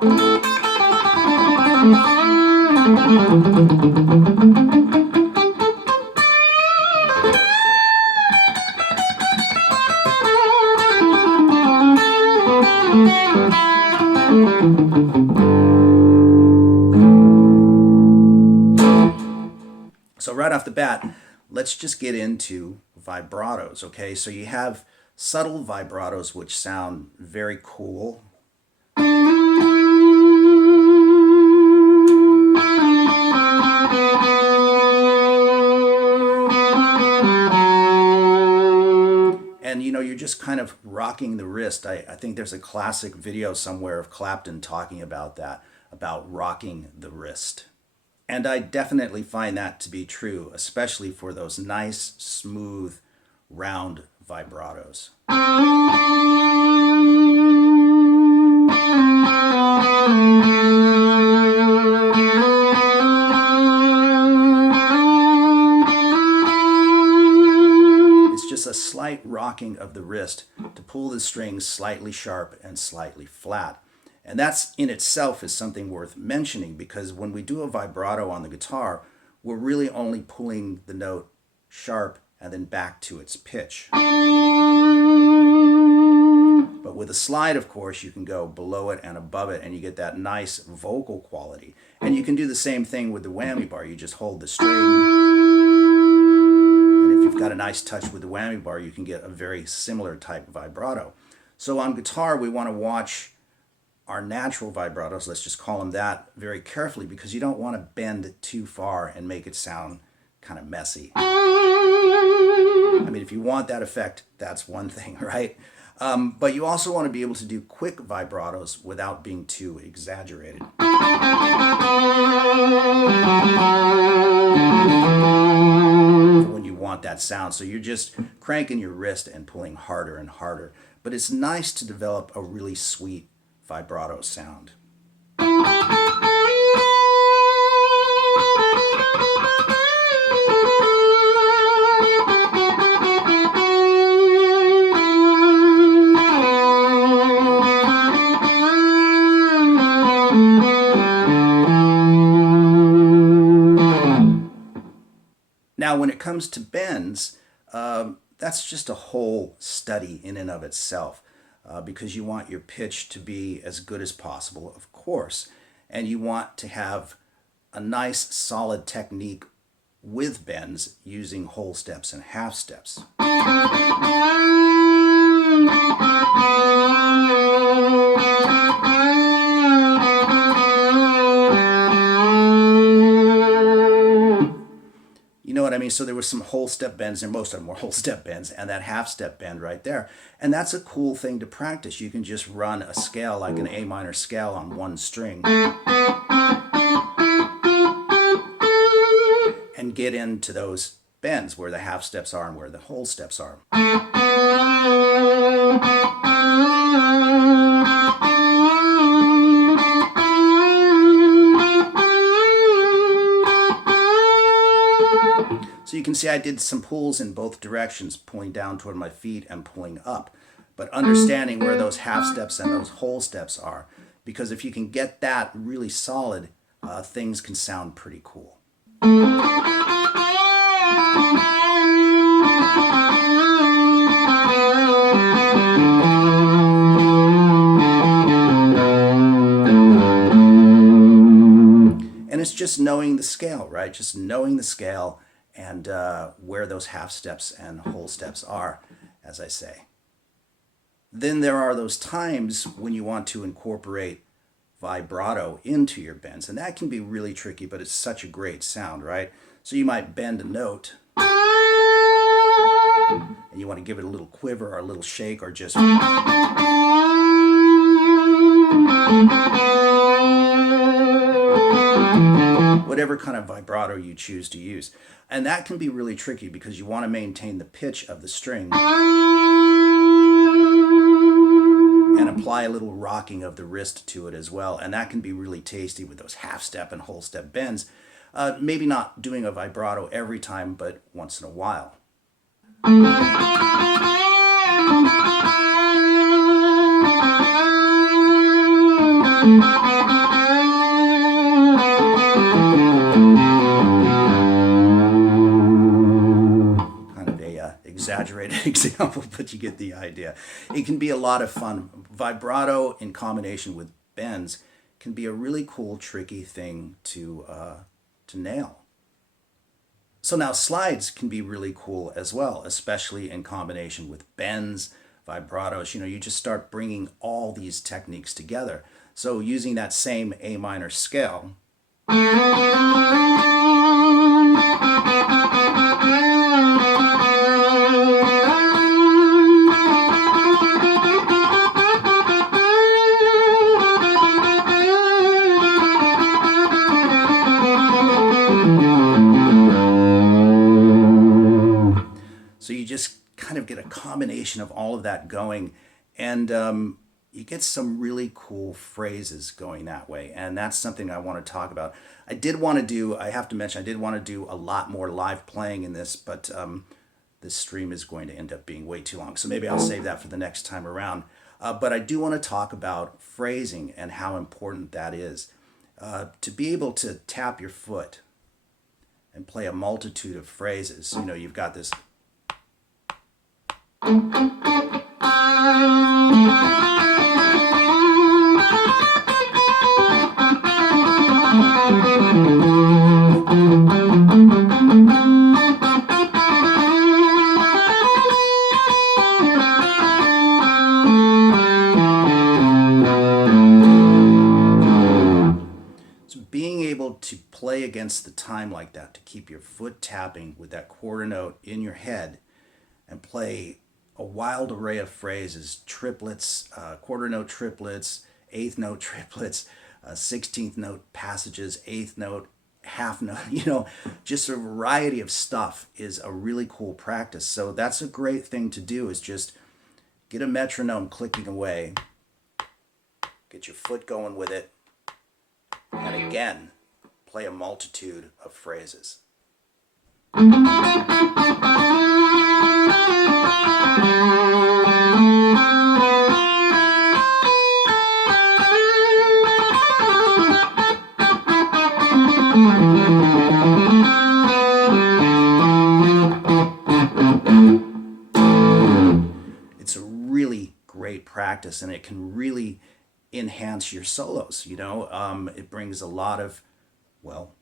So right off the bat, let's just get into vibratos, okay? So you have subtle vibratos which sound very cool. And you're just kind of rocking the wrist. I think there's a classic video somewhere of Clapton talking about that, about rocking the wrist. And I definitely find that to be true, especially for those nice, smooth, round vibratos. It's just a slight rocking of the wrist to pull the strings slightly sharp and slightly flat. And that's in itself is something worth mentioning, because when we do a vibrato on the guitar, we're really only pulling the note sharp and then back to its pitch. But with a slide, of course, you can go below it and above it, and you get that nice vocal quality. And you can do the same thing with the whammy bar. You just hold the string, and if you've got a nice touch with the whammy bar, you can get a very similar type of vibrato. So on guitar, we want to watch our natural vibratos, let's just call them that, very carefully, because you don't want to bend too far and make it sound kind of messy. I mean, if you want that effect, that's one thing, right? But you also want to be able to do quick vibratos without being too exaggerated. When you want that sound. So you're just cranking your wrist and pulling harder and harder. But it's nice to develop a really sweet vibrato sound. Now, when it comes to bends, that's just a whole study in and of itself. Because you want your pitch to be as good as possible, of course, and you want to have a nice solid technique with bends using whole steps and half steps. You know what I mean? So there was some whole step bends, and most of them were whole step bends, and that half step bend right there. And that's a cool thing to practice. You can just run a scale like an A minor scale on one string and get into those bends where the half steps are and where the whole steps are. So you can see I did some pulls in both directions, pulling down toward my feet and pulling up, but understanding where those half steps and those whole steps are, because if you can get that really solid, things can sound pretty cool. And it's just knowing the scale, right? Just knowing the scale and where those half steps and whole steps are, as I say. Then there are those times when you want to incorporate vibrato into your bends, and that can be really tricky, but it's such a great sound, right? So you might bend a note, and you want to give it a little quiver or a little shake, or just whatever kind of vibrato you choose to use. And that can be really tricky because you want to maintain the pitch of the string and apply a little rocking of the wrist to it as well. And that can be really tasty with those half step and whole step bends. Maybe not doing a vibrato every time, but once in a while. Kind of a exaggerated example, but you get the idea. It can be a lot of fun. Vibrato in combination with bends can be a really cool, tricky thing to nail. So now slides can be really cool as well, especially in combination with bends, vibratos. You know, you just start bringing all these techniques together. So using that same A minor scale, so you just kind of get a combination of all of that going, and you get some really cool phrases going that way. And that's something I want to talk about. I have to mention, I did want to do a lot more live playing in this, but this stream is going to end up being way too long. So maybe I'll save that for the next time around. But I do want to talk about phrasing and how important that is. To be able to tap your foot and play a multitude of phrases. You know, you've got this. So being able to play against the time like that, to keep your foot tapping with that quarter note in your head and play a wild array of phrases, triplets, quarter note triplets, eighth note triplets, 16th note passages, eighth note, half note, you know, just a variety of stuff is a really cool practice. So that's a great thing to do, is just get a metronome clicking away, get your foot going with it, and again, play a multitude of phrases. It's a really great practice, and it can really enhance your solos. You know, it brings a lot of, well,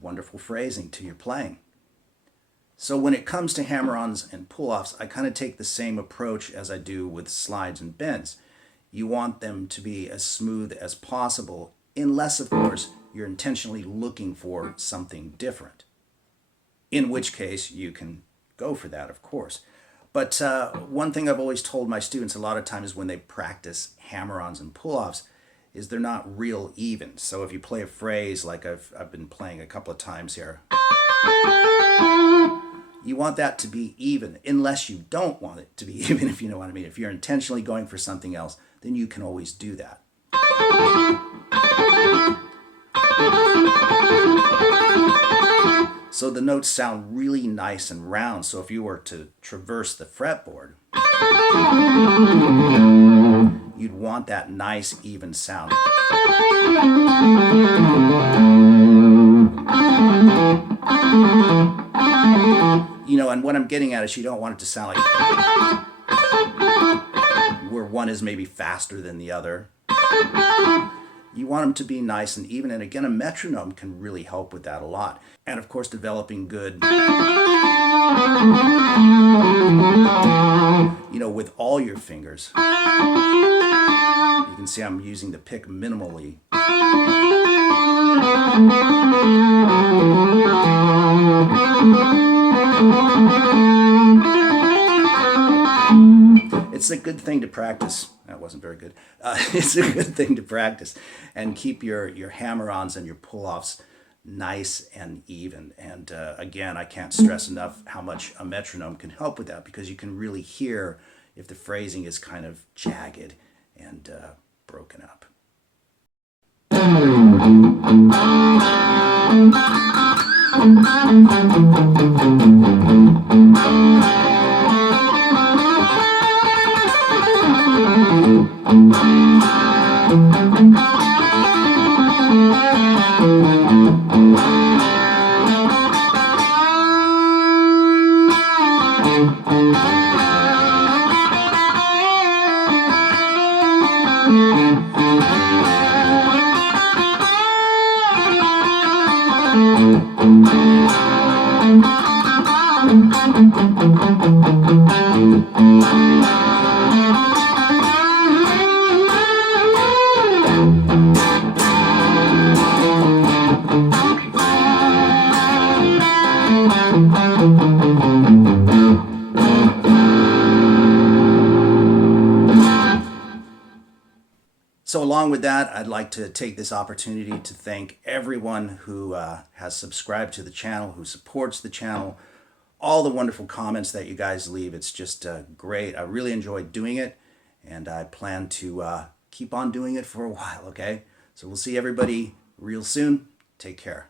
wonderful phrasing to your playing. So when it comes to hammer-ons and pull-offs, I kind of take the same approach as I do with slides and bends. You want them to be as smooth as possible, unless, of course, you're intentionally looking for something different. In which case, you can go for that, of course. But one thing I've always told my students a lot of times when they practice hammer-ons and pull-offs is they're not real even. So if you play a phrase like I've been playing a couple of times here, you want that to be even, unless you don't want it to be even, if you know what I mean. If you're intentionally going for something else, then you can always do that. So the notes sound really nice and round. So if you were to traverse the fretboard, you'd want that nice, even sound. You know, and what I'm getting at is you don't want it to sound like where one is maybe faster than the other. You want them to be nice and even, and again, a metronome can really help with that a lot. And of course, developing good, you know, with all your fingers. You can see I'm using the pick minimally. It's a good thing to practice. That wasn't very good. It's a good thing to practice and keep your hammer-ons and your pull-offs nice and even. And again, I can't stress enough how much a metronome can help with that, because you can really hear if the phrasing is kind of jagged and broken up. So, along with that, I'd like to take this opportunity to thank everyone who has subscribed to the channel, who supports the channel, all the wonderful comments that you guys leave. It's just great. I really enjoyed doing it, and I plan to keep on doing it for a while, okay? So, we'll see everybody real soon. Take care.